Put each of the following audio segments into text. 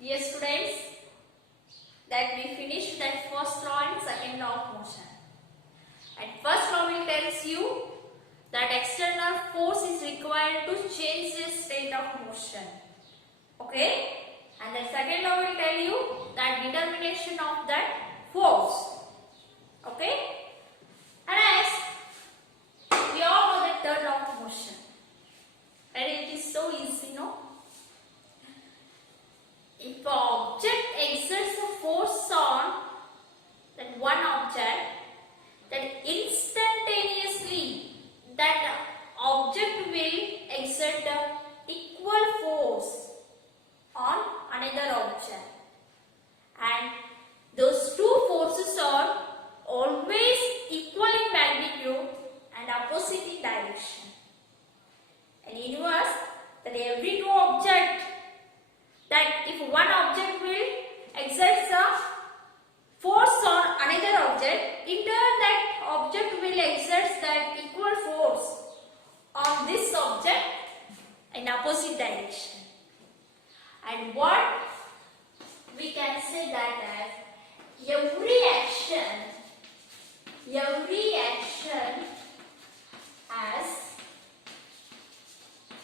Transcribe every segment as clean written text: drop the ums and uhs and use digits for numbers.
Dear students, that we finished that first law and second law of motion. And first law will tells you that external force is required to change the state of motion. Okay? And the second law will tell you that determination of that force. Okay? And as we all know the third law of motion. And it is so easy, no? If an object exerts a force on that one object, then instantaneously that object will exert the equal force on another object, and those two forces are always equal in magnitude and opposite in direction. And inverse, that every two object, that if one object will exert a force on another object, in turn that object will exert that equal force on this object in opposite direction. And what we can say that as every action has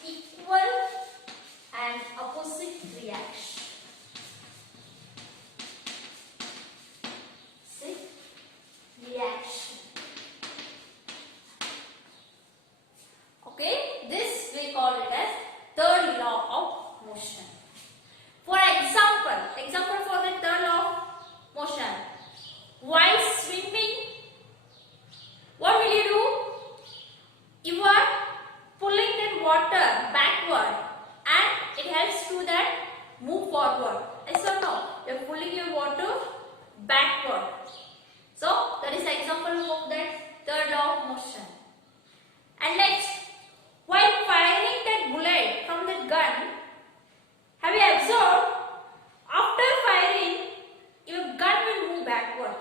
equal and opposite reaction. See? Reaction. Okay? This we call it as third law of motion. For example for the third law of motion. While swimming, what will you do? You are pulling that water backward and it helps to that move forward. Yes or no? You are pulling your water backward. So that is example of that third law of motion. And next, while firing that bullet from that gun, have you observed? After firing, your gun will move backward.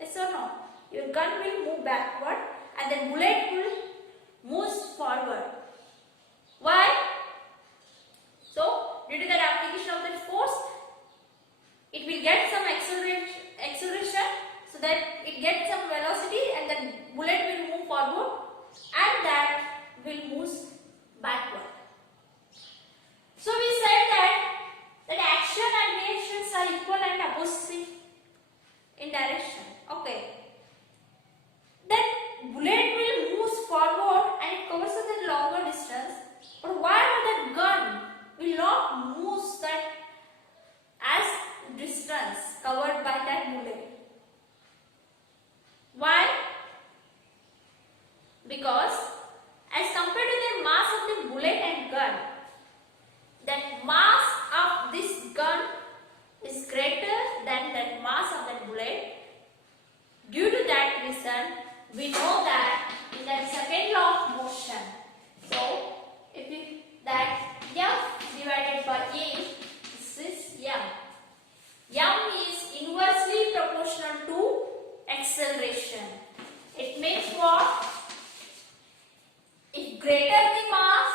Yes or no? Your gun will move backward and the bullet will move forward. Why? So, due to that application of that force, it will get some acceleration so that it gets some velocity and the bullet will move forward and that will move backward. So, we said that action and reactions are equal and opposite in direction. Okay. Then bullet will move forward and it covers a longer distance. But why that gun will not move that as distance covered by that bullet? Why? Because as compared to the mass of the bullet and gun, that mass of this gun is greater than that mass of that bullet. Due to that reason, we know that in that second law of motion, so if you that F divided by A, this is M. M is inversely proportional to acceleration. It means what? If greater the mass,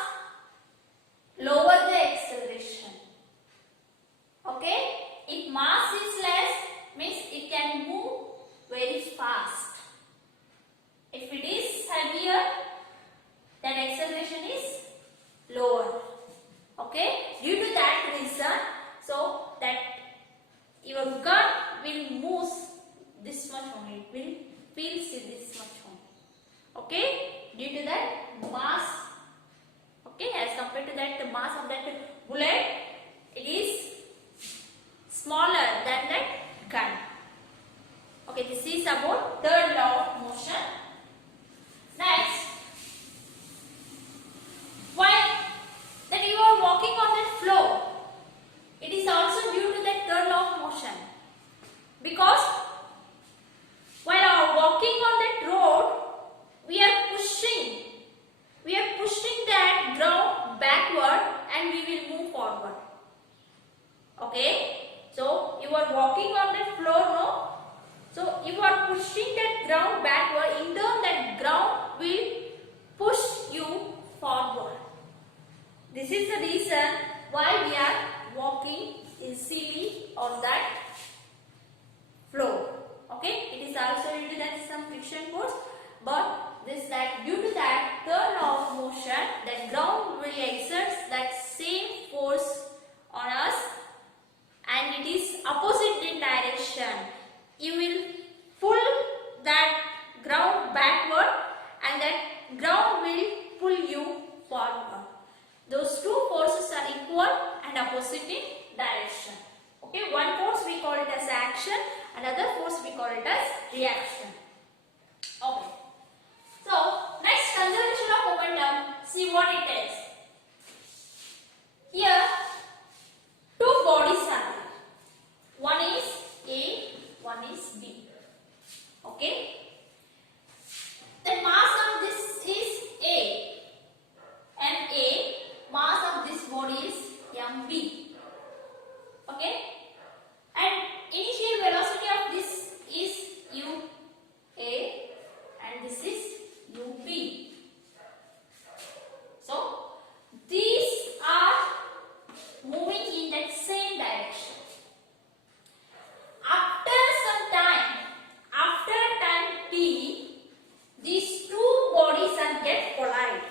lower the acceleration. Okay? If mass is less, means it can move very fast. If it is heavier, then acceleration is lower. Okay? Due to that reason, so that your gun will move this much only. It will feels this much only. Okay? Due to that mass. Okay? As compared to that, the mass of that bullet, it is smaller than that gun. Okay, this is about third law of motion. Next, while that you are walking on that floor, it is also due to that third law of motion. Because while walking on that road, we are pushing that ground will exert that same force on us and it is opposite in direction. You will pull that ground backward and that ground will pull you forward. Those two forces are equal and opposite in direction. Okay, one force we call it as action, another force we call it as reaction. Okay. So, next conservation of momentum, see what it is. Here, two bodies are there. One is A, one is B. Okay. The mass of this is A. Ma, mass of this body is mb. Okay. And initial velocity of this is ua and this is ub. So, these are moving in that same direction. After time t, these two bodies are get collide.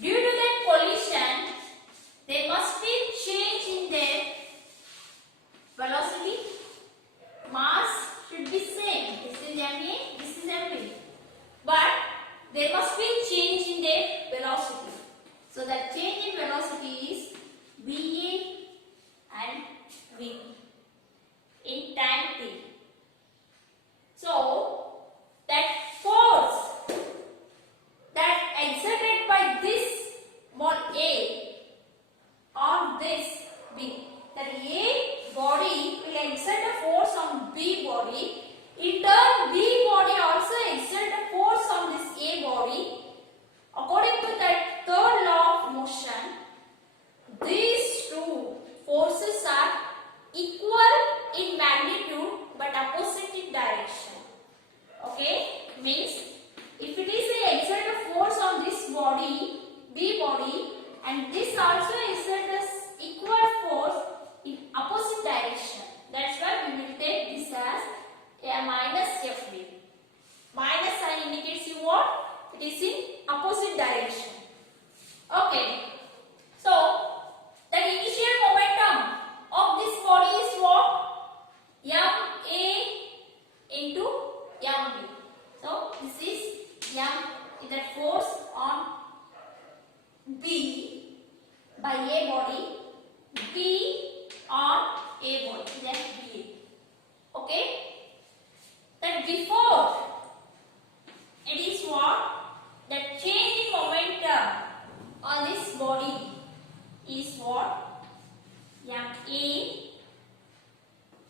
Due to that collision, there must be change in their velocity. Mass should be same. This is ma, this is mb. But there must be change in their velocity. So that change in velocity is va and v in time t. So that force that exerted by this A on this B, that A body will exert a force on B body. In turn, B body also exert a force on this A body. According to that third law of motion, these two forces are equal in magnitude but opposite in direction. Okay, means if it is a exert a force on this body, B body, and this also exerts equal force in opposite direction. That's why we will take this as a minus FB. Minus sign indicates you what? It is in opposite direction. Okay. So, the initial momentum of this body is what? Ma into mb. So, this is that force on B by A body, B on A body, that BA. Okay? That before, it is what? That change in momentum on this body is what? Ma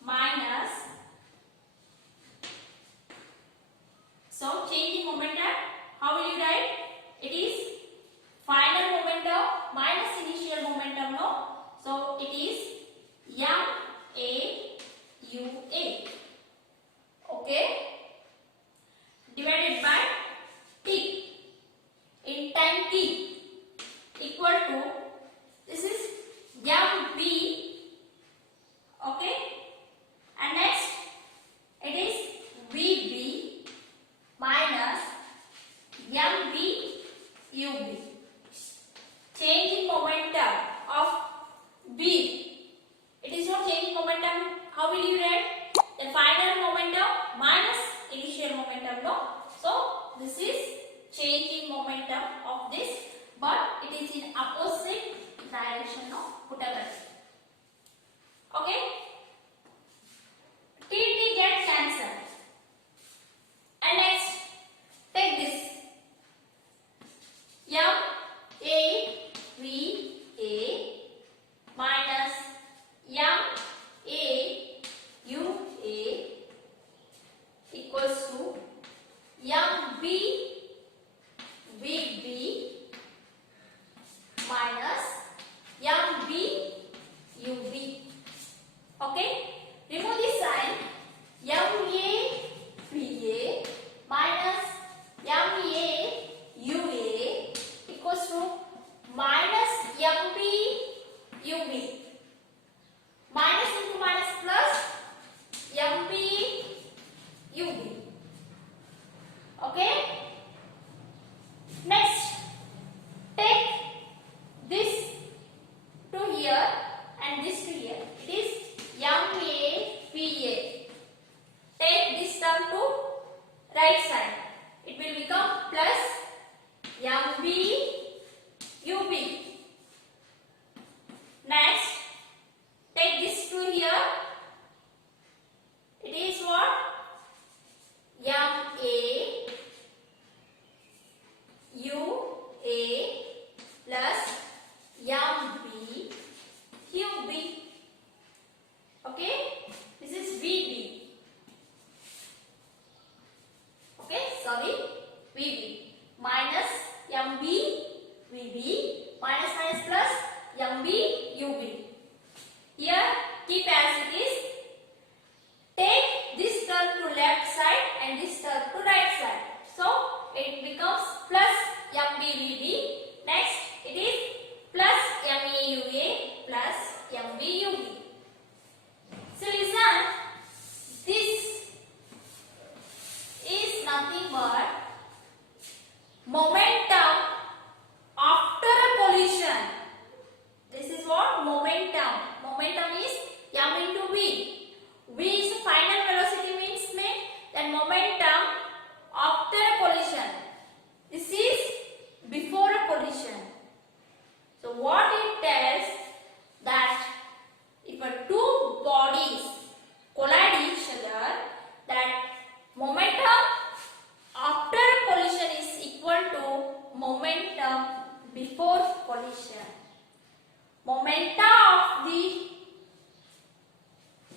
minus. So, change in momentum, how will you write? It is final momentum minus initial momentum, no? So, it is MAUA. Okay? Divided by T. In time T equal to, this is MB. Okay? And next, it is VB minus MB UB. Change in momentum of B. It is not change in momentum. How will you write? The final momentum minus initial momentum, no? So, this is change in momentum of this, but it is in opposite direction of whatever. Okay? TT gets cancelled. And next, take this. MAVA minus MAUA equals to MBVB minus MBUB. Okay? Remove this sign. MAVA minus MAUA equals to minus MBUB. Minus into minus plus MBUB. Okay? MVVB. Next it is plus MEUA plus MVUB. So listen, this is nothing but momentum after a collision. This is what momentum. Momentum is M into V. V is the final velocity, means that momentum after a collision. This is before a collision. So what it tells that if a two bodies collide each other, that momentum after collision is equal to momentum before collision. Momentum of the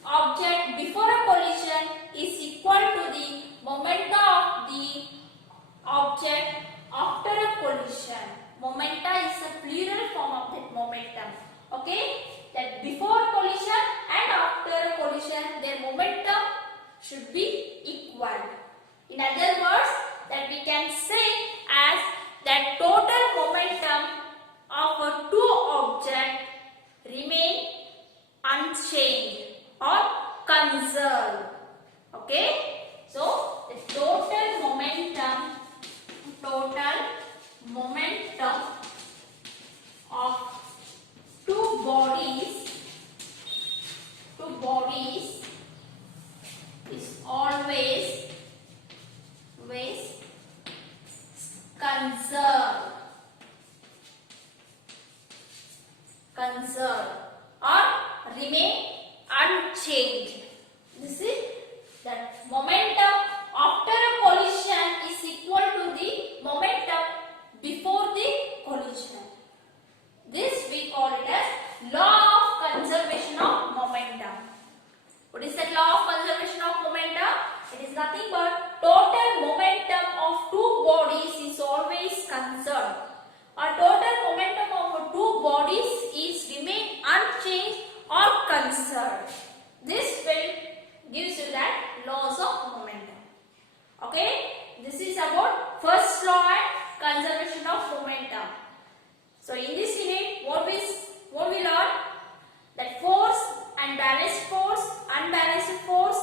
object before a collision is equal to the momentum of the object after a collision. Momenta is a plural form of that momentum. Okay? That before collision and after collision, their momentum should be equal. In other words, that we can say as that total momentum of a two object remain unchanged or conserved. Okay? So the total momentum of two bodies is always conserved or remain unchanged. This is that momentum after a collision is equal to the momentum before the collision. This we call it as law of conservation of momentum. What is that law of conservation of momentum? It is nothing but total momentum of two bodies is always conserved. Or total momentum of two bodies is remain unchanged or conserved. This will gives you that laws of momentum. Okay? This is about first law and conservation of momentum. So in this unit, what we learn? That force and balanced force, unbalanced force,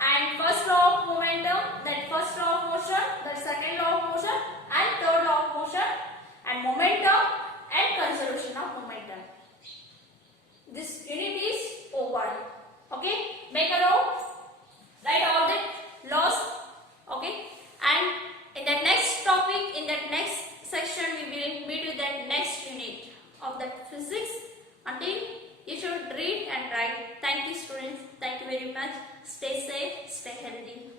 and first law of momentum, that first law of motion, the second law of motion, and third law of motion, and momentum and conservation of momentum. This unit is over. Okay? Make a note. Write all the laws. Okay? And in the next topic, in that next section, we will meet with that next unit of the physics. Until you should read and write. Thank you, students. Thank you very much. Stay safe, stay healthy.